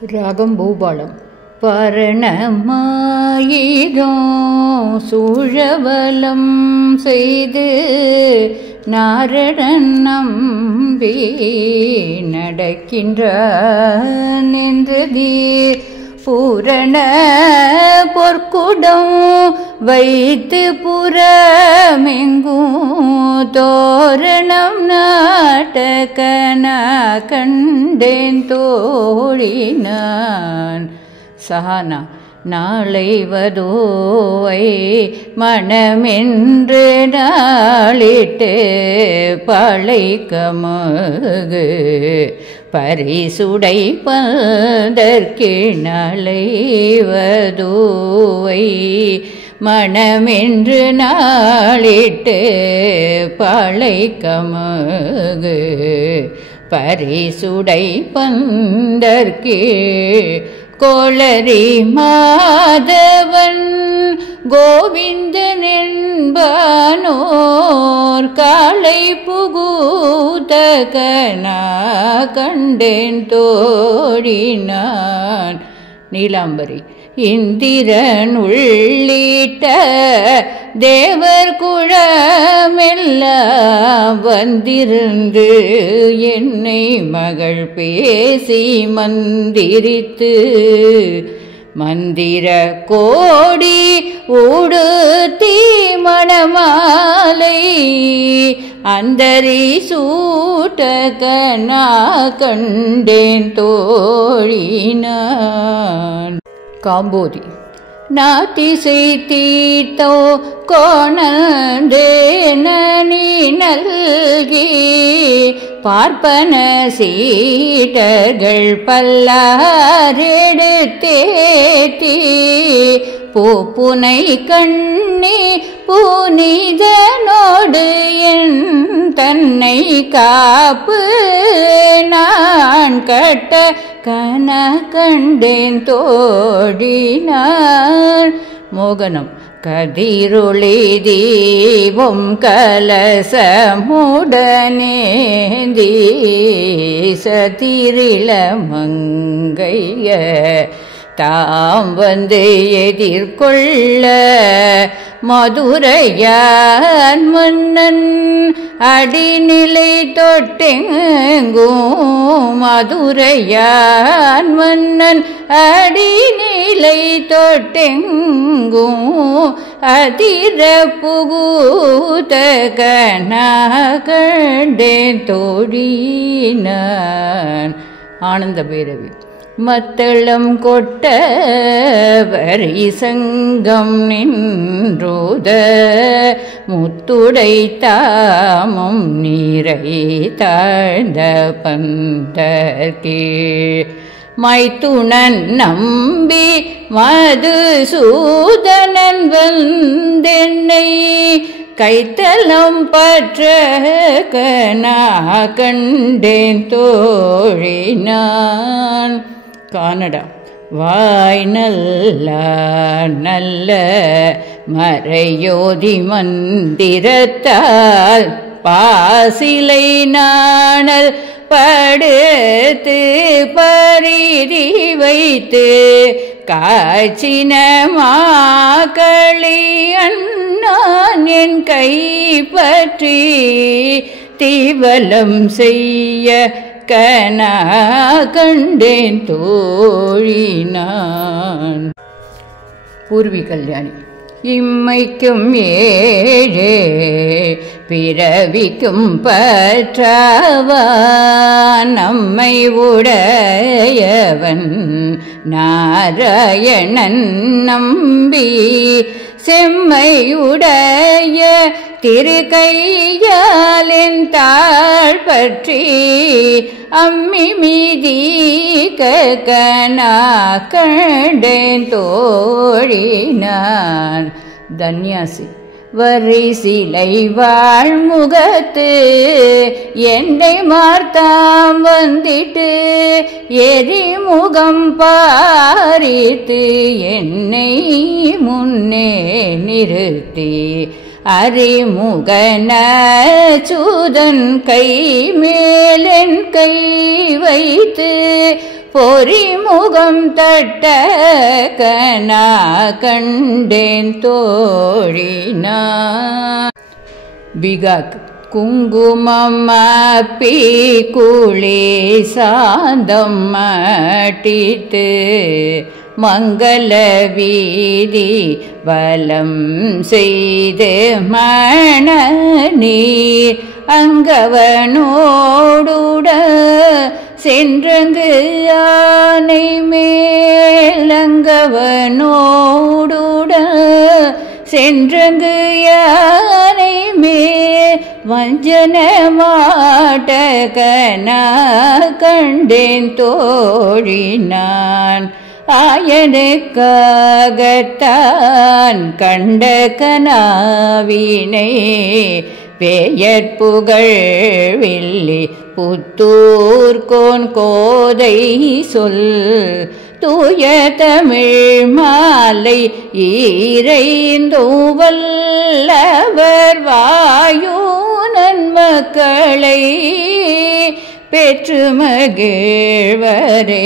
ராகம் பூபாலம். பரணமாயிதோ சூழவலம் செய்து நாரணன் நம்பி நடக்கின்றான் என்றதி பூரண பொற்குடம் வைத்து புறமெங்கும் தோரணம் நாட்டகன கண்டேன் தோழினான். சஹானா நாளை வதோவை மனமென்று நாளிட்டு பழைக்கமகு பரிசுடை பதற்கு நாளை வதோவை மனமென்று நாளிட்டு பழைக்கமகு பரிசுடை பந்தற்கு கோளரி மாதவன் கோவிந்தன் என்பானோர் காளை புகுதகனா கண்டேன் தோழினான். நீலாம்பரி. இந்திரன் உள்ளிட்ட தேவர் குழமெல்லாம் வந்திருந்து என்னை மகள் பேசி மந்திரித்து மந்திர கோடி ஊடுத்தி மணமாலை அந்தரி சூட்டகனா கண்டேன் தோழினான். காம்போதி. நாத்திசை தீர்த்தோ கோணந்தேன நீ நல்கி பார்ப்பன சீடர்கள் பல்லாரெடுத்தேத்தி பூப்புனை கண்ணி புனிதனோடு என் தன்னை காப்பு நான் கட்ட கன கண்டேன் தோழினான். மோகனம். கதிரொளி தீபம் கலசமுடனேந்தி சதிரில மங்கைய தாம் வந்து எதிர்கொள்ள மதுரையான் மன்னன் அடிநிலை தொட்டெங்கும் மதுரையான் மன்னன் அடிநிலை தொட்டெங்கும் அதிர புகுதகனா கண்டேன் தோழினான். ஆனந்த பைரவி. மத்தளம் கொட்ட வரி சங்கம் நின்றோத முத்துடை தாமும் நீரை தாழ்ந்த பந்தர்கே மைத்துணன் நம்பி மதுசூதனன் வந்தென்னை கைத்தலம் பற்ற கனா கண்டேன் தோழினான். கானடா. வாய் நல்ல நல்ல மறையோதி மந்திரத்தால் பாசிலை நாணல் படுத்து பரிதி வைத்து காய்ச்சின மாக்களி அண்ணான் என் கை பற்றி தீவலம் செய்ய கனா கண்டேன் தோழினான். பூர்வி கல்யாணி. இம்மைக்கும் ஏழே பிறவிக்கும் பற்றவான் நம்மை உடையவன் நாராயணன் நம்பி செம்மையுடைய திருக்கையாலின் தாழ் பற்றி அம்மி மீதி கனா கண்டேன் தோழினான். தன்யாசி. வரிசிலை வாழ்முகத்து என்னை மார்த்தாம் வந்திட்டு எரிமுகம் பாரித்து என்னை முன்னே நிறுத்தி அறிமுகன சூதன் கை மேலென் கை வைத்து பொறிமுகம் தட்ட கனா கண்டேன் தோழினான். விகாக் குங்குமம் அப்பி குளி சாந்தம் மட்டித்து மங்கள வீதி வலம் செய்து மண நீர் அங்கவனோடுட சென்றங்கு யானை மேலங்கவனோடுட சென்றங்கு யானை மேல் வஞ்சன மாட்டகனா கண்டேன் தோழினான். ஆயனுக்காகத்தான் கண்ட கனாவினை பெயர்ப்புகழ் வில்லி புத்தூர்கோன் கோதை சொல் தூய தமிழ் மாலை ஈரைந்தோவல்லவர் வாயு நன்மக்களை பெற்று மகிழ்வரே.